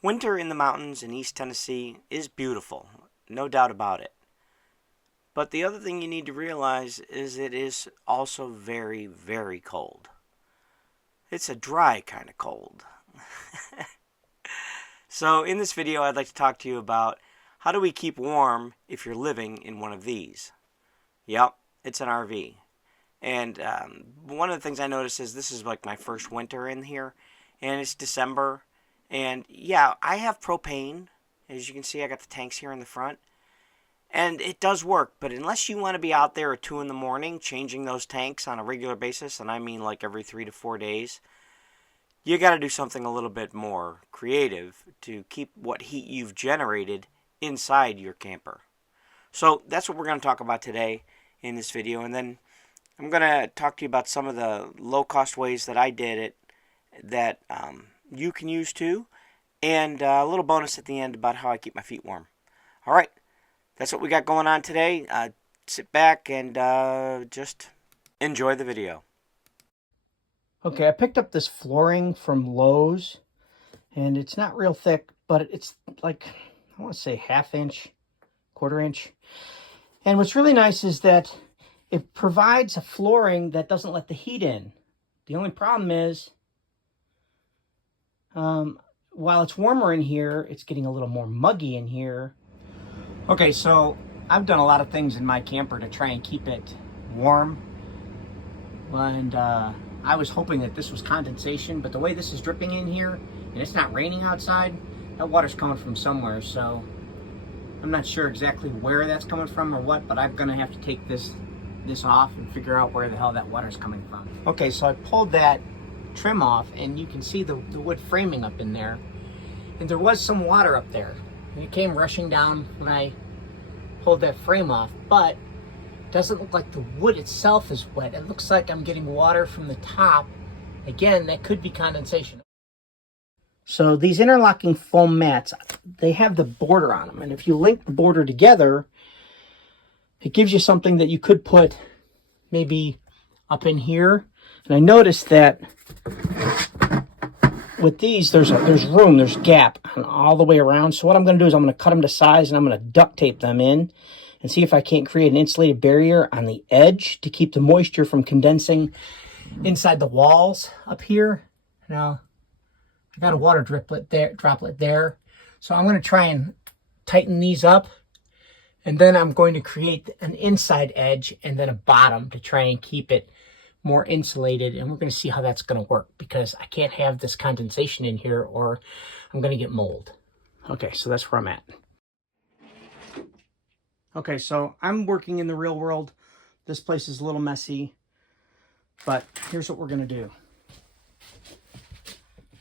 Winter in the mountains in East Tennessee is beautiful, no doubt about it. But the other thing you need to realize is it is also very, very cold. It's a dry kind of cold. So in this video, I'd like to talk to you about how do we keep warm if you're living in one of these. Yep, it's an RV. And one of the things I noticed is this is like my first winter in here, and it's December. And yeah, I have propane. As you can see, I got the tanks here in the front. And it does work, but unless you want to be out there at 2 in the morning changing those tanks on a regular basis, and I mean like every 3 to 4 days, you got to do something a little bit more creative to keep what heat you've generated inside your camper. So that's what we're going to talk about today in this video, and then I'm going to talk to you about some of the low-cost ways that I did it that you can use too, and a little bonus at the end about how I keep my feet warm. All right, that's what we got going on today. Sit back and just enjoy the video. Okay, I picked up this flooring from Lowe's, and it's not real thick, but it's like, I want to say ½ inch, quarter inch. And what's really nice is that it provides a flooring that doesn't let the heat in. The only problem is, while it's warmer in here, it's getting a little more muggy in here. Okay, so I've done a lot of things in my camper to try and keep it warm. And I was hoping that this was condensation, but the way this is dripping in here, and it's not raining outside, that water's coming from somewhere, so I'm not sure exactly where that's coming from or what, but I'm gonna have to take this off and figure out where the hell that water's coming from. Okay, so I pulled that trim off, and you can see the wood framing up in there, and there was some water up there, and it came rushing down when I pulled that frame off, but doesn't look like the wood itself is wet. It looks like I'm getting water from the top. Again, that could be condensation. So these interlocking foam mats, they have the border on them. And if you link the border together, it gives you something that you could put maybe up in here. And I noticed that with these, there's room, there's gap all the way around. So what I'm going to do is I'm going to cut them to size, and I'm going to duct tape them in and see if I can't create an insulated barrier on the edge to keep the moisture from condensing inside the walls up here. Now, I got a water droplet there. So I'm going to try and tighten these up, and then I'm going to create an inside edge and then a bottom to try and keep it more insulated. And we're going to see how that's going to work, because I can't have this condensation in here or I'm going to get mold. Okay, so that's where I'm at. Okay, so I'm working in the real world. This place is a little messy, but here's what we're going to do.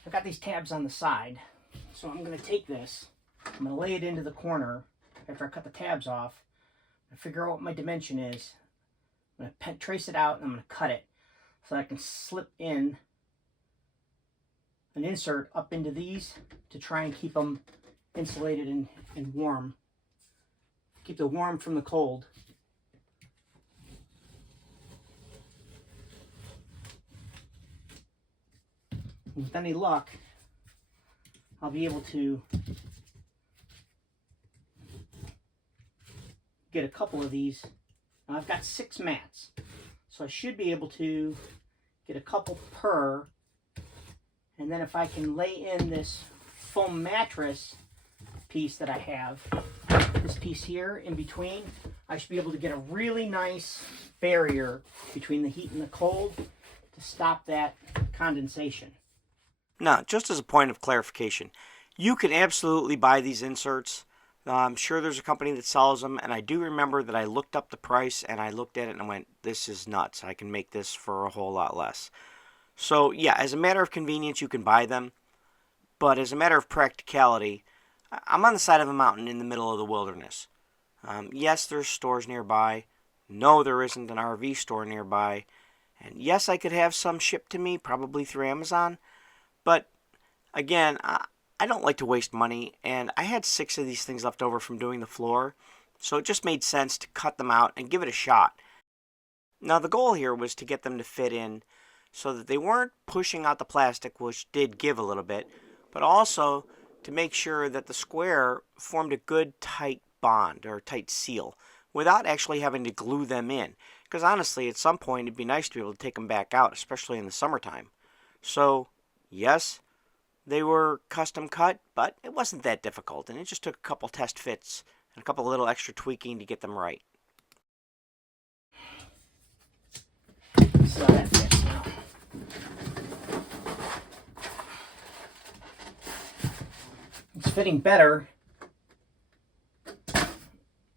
I've got these tabs on the side, so I'm going to take this, I'm going to lay it into the corner after I cut the tabs off, and figure out what my dimension is. I'm going to trace it out, and I'm going to cut it so I can slip in an insert up into these to try and keep them insulated and warm. Keep the warm from the cold. And with any luck, I'll be able to get a couple of these. Now I've got 6 mats, so I should be able to get a couple per. And then if I can lay in this foam mattress piece that I have, this piece here in between, I should be able to get a really nice barrier between the heat and the cold to stop that condensation. Now, just as a point of clarification, you can absolutely buy these inserts. I'm sure there's a company that sells them, and I do remember that I looked up the price and I looked at it and I went, this is nuts. I can make this for a whole lot less. So yeah, as a matter of convenience, you can buy them, but as a matter of practicality, I'm on the side of a mountain in the middle of the wilderness. Yes, there's stores nearby. No, there isn't an RV store nearby. And yes, I could have some shipped to me, probably through Amazon. But again, I don't like to waste money, and I had 6 of these things left over from doing the floor, so it just made sense to cut them out and give it a shot. Now, the goal here was to get them to fit in so that they weren't pushing out the plastic, which did give a little bit, but also to make sure that the square formed a good tight bond or tight seal without actually having to glue them in. Because honestly, at some point, it'd be nice to be able to take them back out, especially in the summertime. So, yes, they were custom cut, but it wasn't that difficult, and it just took a couple test fits and a couple little extra tweaking to get them right. So that fits now. It's fitting better.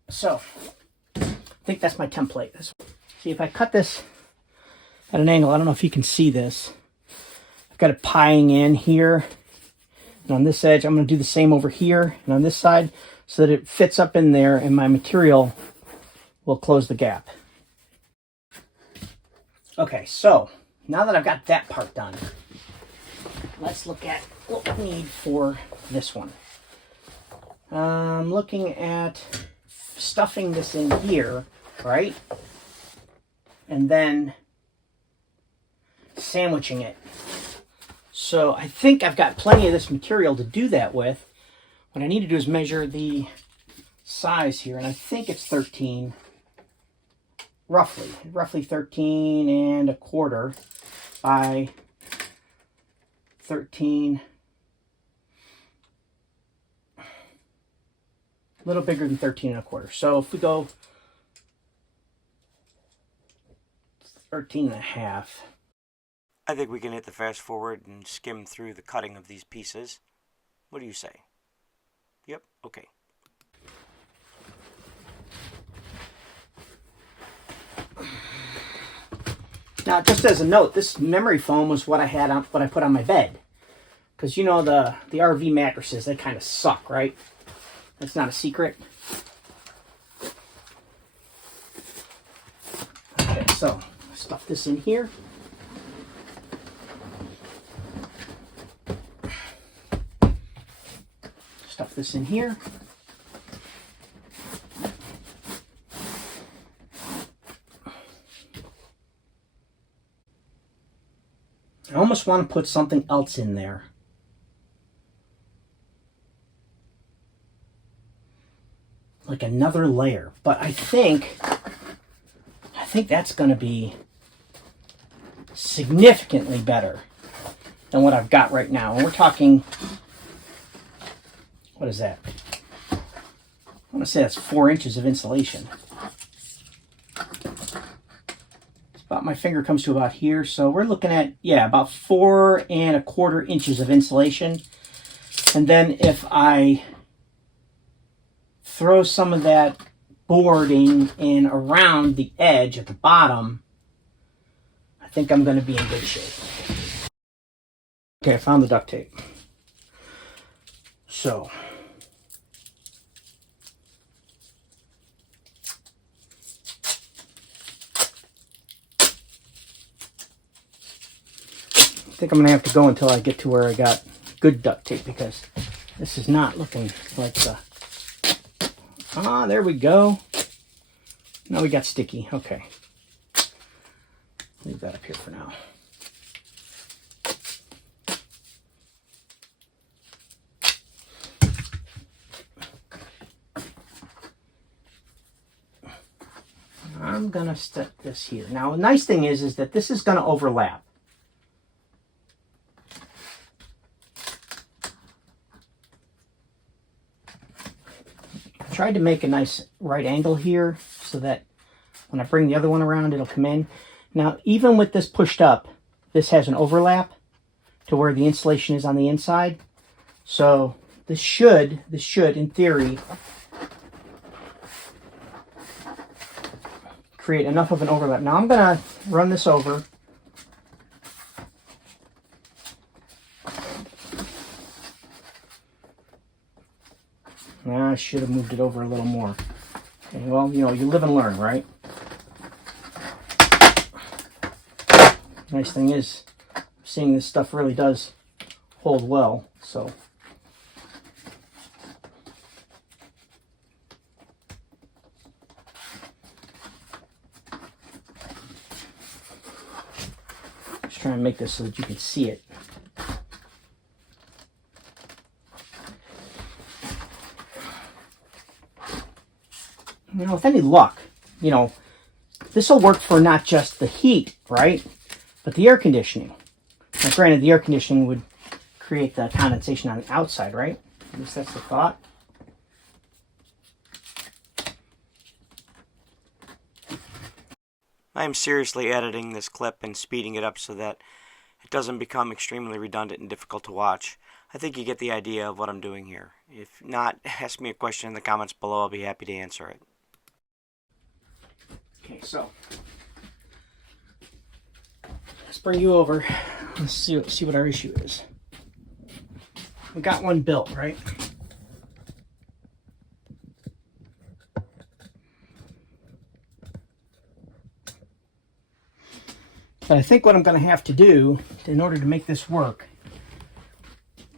So, I think that's my template. See, if I cut this at an angle, I don't know if you can see this. I've got it pieing in here. And on this edge, I'm going to do the same over here and on this side so that it fits up in there and my material will close the gap. Okay, so now that I've got that part done, let's look at what we need for this one. I'm looking at stuffing this in here, right? And then sandwiching it. So I think I've got plenty of this material to do that with. What I need to do is measure the size here, and I think it's 13, roughly 13 and a quarter by 13, a little bigger than 13 and a quarter. So if we go 13 and a half. I think we can hit the fast forward and skim through the cutting of these pieces. What do you say? Yep, okay. Now, just as a note, this memory foam was what I put on my bed. Because you know the RV mattresses, they kind of suck, right? That's not a secret. Okay, so stuff this in here. Stuff this in here. I almost want to put something else in there. Like another layer. But I think that's going to be significantly better than what I've got right now. And we're talking, what is that? I want to say that's 4 inches of insulation. It's about, my finger comes to about here. So we're looking at, yeah, about 4 1/4 inches of insulation. And then if I throw some of that boarding in around the edge at the bottom, I think I'm going to be in good shape. Okay, I found the duct tape. So, I think I'm going to have to go until I get to where I got good duct tape, because this is not looking like the... Ah, there we go. Now we got sticky. Okay. Leave that up here for now. I'm going to stick this here. Now, the nice thing is that this is going to overlap. Tried to make a nice right angle here so that when I bring the other one around, it'll come in. Now, even with this pushed up, this has an overlap to where the insulation is on the inside. So this should, in theory, create enough of an overlap. Now I'm going to run this over. I should have moved it over a little more. Okay, well, you know, you live and learn, right? Nice thing is, seeing this stuff really does hold well, so. Just trying to make this so that you can see it. with any luck, this will work for not just the heat, right? But the air conditioning. Now, granted, the air conditioning would create the condensation on the outside, right? At least that's the thought. I am seriously editing this clip and speeding it up so that it doesn't become extremely redundant and difficult to watch. I think you get the idea of what I'm doing here. If not, ask me a question in the comments below. I'll be happy to answer it. Okay, so let's bring you over. Let's see what our issue is. We got one built, right? But I think what I'm going to have to do in order to make this work,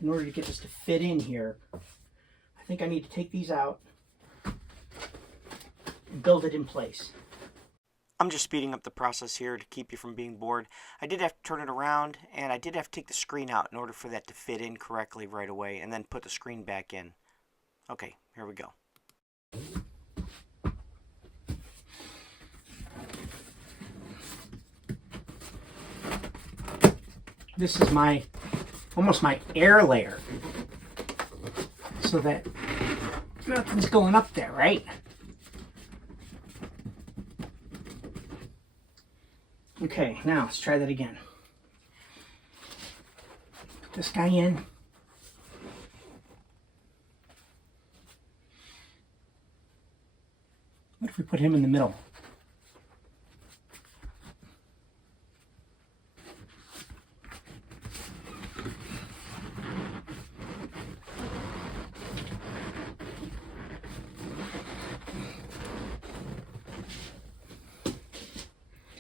in order to get this to fit in here, I think I need to take these out and build it in place. I'm just speeding up the process here to keep you from being bored. I did have to turn it around, and I did have to take the screen out in order for that to fit in correctly right away, and then put the screen back in. Okay, here we go. This is almost my air layer, so that nothing's going up there, right? Okay, now let's try that again. Put this guy in. What if we put him in the middle?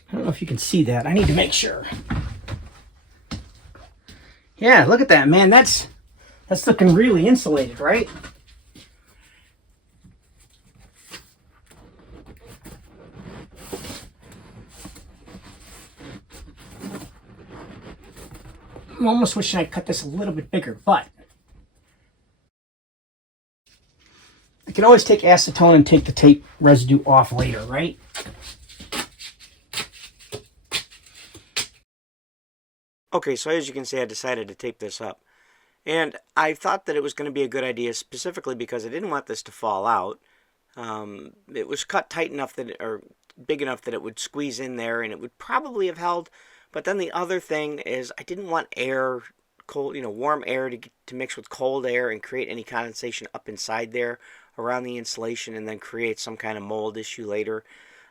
I don't know if you can see that. I need to make sure. Yeah, look at that, man. That's looking really insulated, right? I'm almost wishing I cut this a little bit bigger, but I can always take acetone and take the tape residue off later, right? Okay, so as you can see, I decided to tape this up. And I thought that it was going to be a good idea specifically because I didn't want this to fall out. It was cut tight enough or big enough that it would squeeze in there and it would probably have held. But then the other thing is I didn't want warm air to mix with cold air and create any condensation up inside there around the insulation and then create some kind of mold issue later.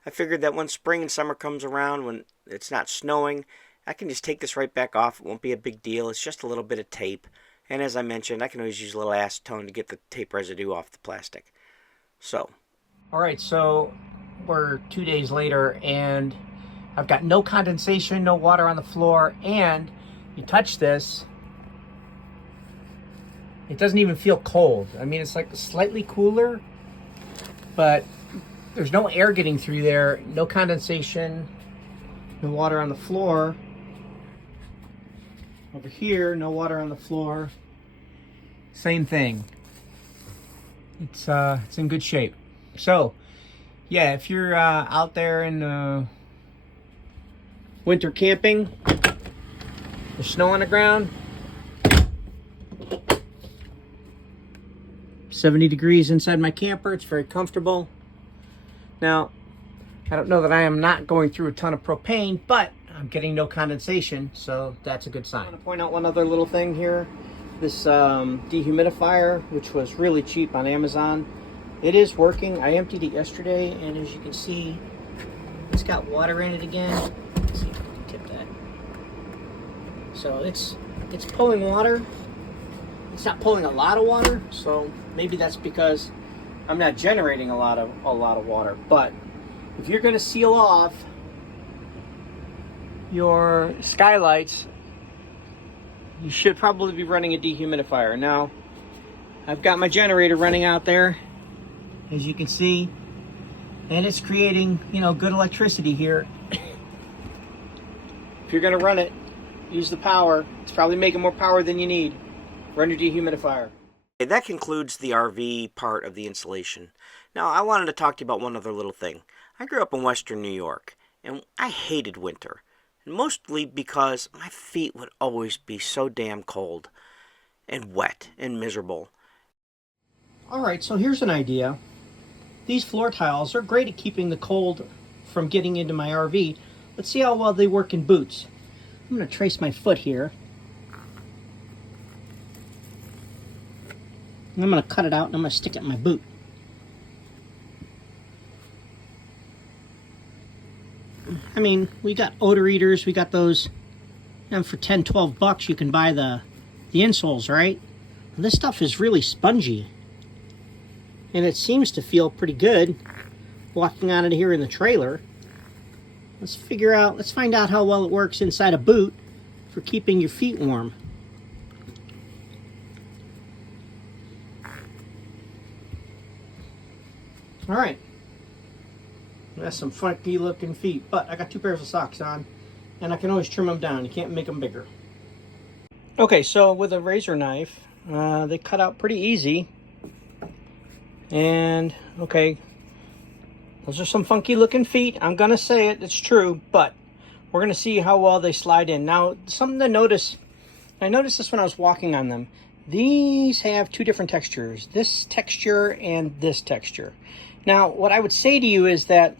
I figured that when spring and summer comes around, when it's not snowing, I can just take this right back off. It won't be a big deal. It's just a little bit of tape. And as I mentioned, I can always use a little acetone to get the tape residue off the plastic. So. All right, so we're 2 days later, and I've got no condensation, no water on the floor, and you touch this, it doesn't even feel cold. I mean, it's like slightly cooler, but there's no air getting through there, no condensation, no water on the floor. Over here, no water on the floor. Same thing. It's in good shape. So, yeah, if you're out there in winter camping, there's snow on the ground, 70 degrees inside my camper. It's very comfortable. Now, I don't know that I am not going through a ton of propane, but I'm getting no condensation, so that's a good sign. I want to point out one other little thing here. This dehumidifier, which was really cheap on Amazon, it is working. I emptied it yesterday, and as you can see, it's got water in it again. Let's see if I can tip that. So it's pulling water. It's not pulling a lot of water, so maybe that's because I'm not generating a lot of water. But if you're going to seal off your skylights, you should probably be running a dehumidifier. Now, I've got my generator running out there, as you can see, and it's creating, good electricity here. If you're going to run it, use the power. It's probably making more power than you need. Run your dehumidifier. That concludes the RV part of the insulation. Now, I wanted to talk to you about one other little thing. I grew up in Western New York, and I hated winter, and mostly because my feet would always be so damn cold and wet and miserable. Alright, so here's an idea. These floor tiles are great at keeping the cold from getting into my RV. Let's see how well they work in boots. I'm going to trace my foot here. And I'm going to cut it out and I'm going to stick it in my boot. I mean, we got odor eaters, we got those, and for 10, 12 bucks you can buy the insoles, right? And this stuff is really spongy. And it seems to feel pretty good walking on it here in the trailer. Let's find out how well it works inside a boot for keeping your feet warm. Alright. That's some funky looking feet, but I got 2 pairs of socks on, and I can always trim them down. You can't make them bigger. Okay, so with a razor knife, they cut out pretty easy. And, okay, those are some funky looking feet. I'm going to say it, it's true, but we're going to see how well they slide in. Now, something to notice, I noticed this when I was walking on them. These have 2 different textures, this texture and this texture. Now, what I would say to you is that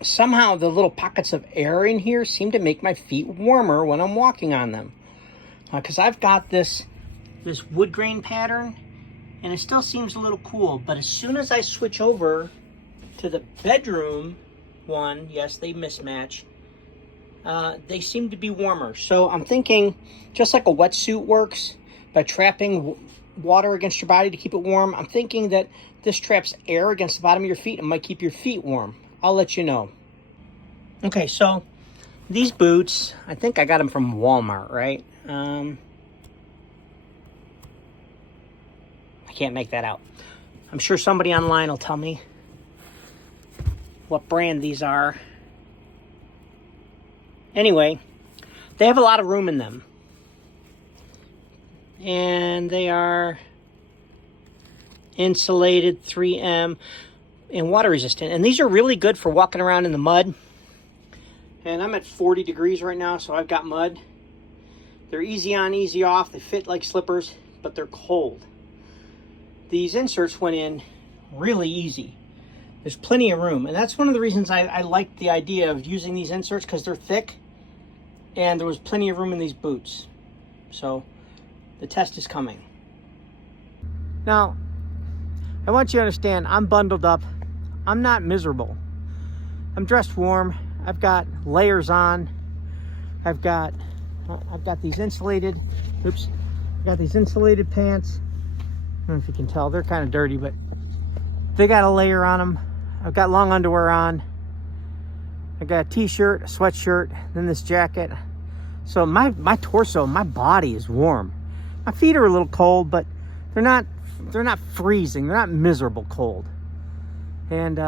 somehow the little pockets of air in here seem to make my feet warmer when I'm walking on them. Because I've got this wood grain pattern, and it still seems a little cool, but as soon as I switch over to the bedroom one, yes, they mismatch, they seem to be warmer. So I'm thinking, just like a wetsuit works by trapping water against your body to keep it warm, I'm thinking that this traps air against the bottom of your feet and might keep your feet warm. I'll let you know. Okay, so these boots, I think I got them from Walmart, right? I can't make that out. I'm sure somebody online will tell me what brand these are. Anyway, they have a lot of room in them. And they are insulated, 3M, and water resistant. And these are really good for walking around in the mud. And I'm at 40 degrees right now, so I've got mud. They're easy on, easy off. They fit like slippers, but they're cold. These inserts went in really easy. There's plenty of room. And that's one of the reasons I like the idea of using these inserts, because they're thick. And there was plenty of room in these boots. So the test is coming. Now, I want you to understand, I'm bundled up. I'm not miserable. I'm dressed warm. I've got layers on. I've got these insulated, I've got these insulated pants. I don't know if you can tell, they're kind of dirty, but they got a layer on them. I've got long underwear on. I got a t-shirt, a sweatshirt, then this jacket. So my torso, my body is warm. My feet are a little cold, but they're not freezing. They're not miserable cold. And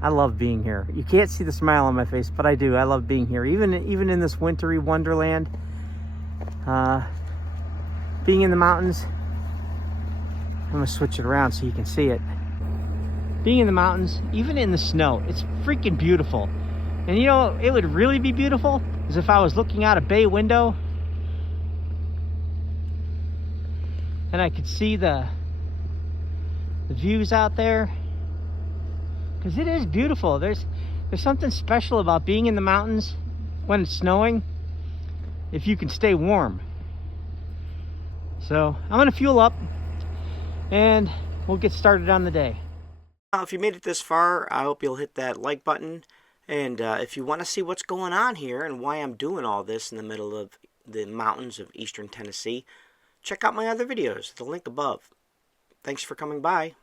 I love being here. You can't see the smile on my face, but I do. I love being here. Even in this wintry wonderland. Being in the mountains. I'm going to switch it around so you can see it. Being in the mountains, even in the snow, it's freaking beautiful. And you know, it would really be beautiful is if I was looking out a bay window and I could see the views out there. Because it is beautiful. There's something special about being in the mountains when it's snowing, if you can stay warm. So I'm going to fuel up and we'll get started on the day. Now, if you made it this far, I hope you'll hit that like button. And if you want to see what's going on here and why I'm doing all this in the middle of the mountains of eastern Tennessee, check out my other videos, the link above. Thanks for coming by.